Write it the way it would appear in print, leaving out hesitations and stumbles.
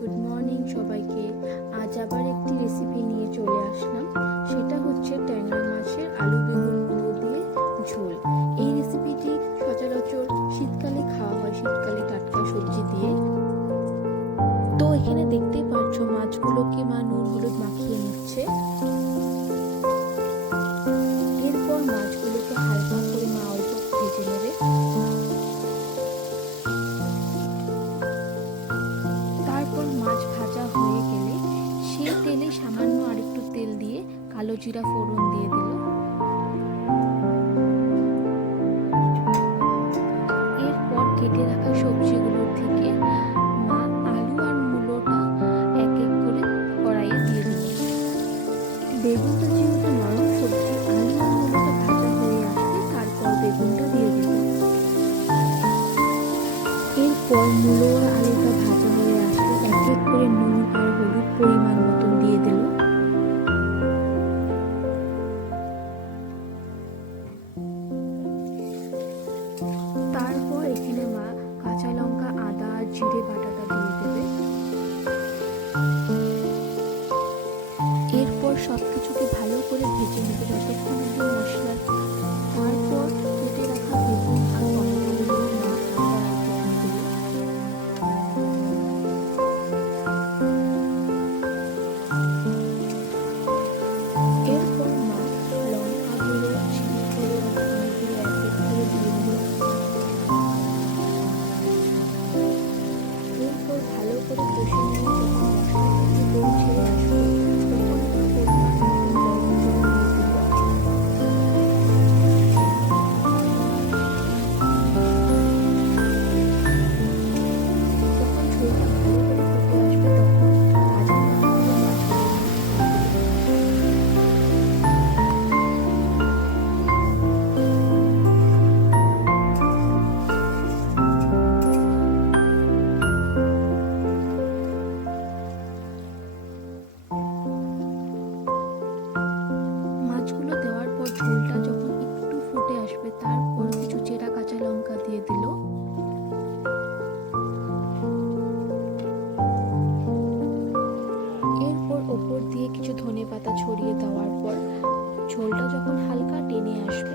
Good morning সবাইকে। আজ আবার একটি রেসিপি নিয়ে চলে আসলাম। সেটা হচ্ছে ট্যাংরা মাছের আলু বেগুনগুলো দিয়ে ঝোল। এই রেসিপিটি সচরাচর শীতকালে খাওয়া হয়, শীতকালে টাটকা সবজি দিয়ে। তো এখানে দেখতেই পাচ্ছ মাছগুলোকে মা নুন হলুদ মাখিয়ে নিচ্ছে। এরপর মাছগুলোকে হালকা করে মা অল্প ভেজে নেবে। তারপর মাছ ভাজা হয়ে গেলে সেই তেলে সামান্য আরেকটু তেল দিয়ে কালো জিরা ফোড়ন দিয়ে দিল। এরপর কেটে রাখা সবজিগুলোর থেকে মা আলু আর মূলোটা এক এক করে কড়াইয়ে দিয়ে দিল। বেগুনটা যেহেতু নরম সবজি, আলু আর মূলোটা ভাজা হয়ে আসলে তারপর বেগুনটা দিয়ে দিল। এরপর মূলো আর আলুটা ভাজা হয়ে আসলে এক এক করে নুন আর হলুদ পরিমাণ মতন দিয়ে দিল। তারপর এখানে মা কাঁচা লঙ্কা, আদা আর জিরে বাটাটা দিয়ে দেবে। এরপর সবকিছুকে ভালো করে ভেজে নেবে যতক্ষণ অব্দি মশলা। তারপর কেটে রাখা বেগুন আর টমেটোগুলো মা কড়াইতে দিয়ে দিল। এরপর মা লঙ্কা গুঁড়ো, জিরে গুঁড়ো আর ধনে গুঁড়ো এক এক করে দিয়ে দিল। এরপর ভালো করে কষে নিয়ে যখন মশলা থেকে তেল ছেড়ে আসবে তখন একটু পরিমাণ মতন গরম জল দিয়ে দিল। যখন ঝোলটা ভালো করে ফুটে আসবে তখন ভাজা মাছগুলো মা ঝোলের মধ্যে মাছগুলো দেওয়ার পর ঝোলটা যখন একটু ফুটে আসবে তারপর কিছু চেরা কাঁচা লঙ্কা দিয়ে দিল। এরপর ওপর দিয়ে কিছু ধনেপাতা ছড়িয়ে দেওয়ার পর ঝোলটা যখন হালকা টেনে আসবে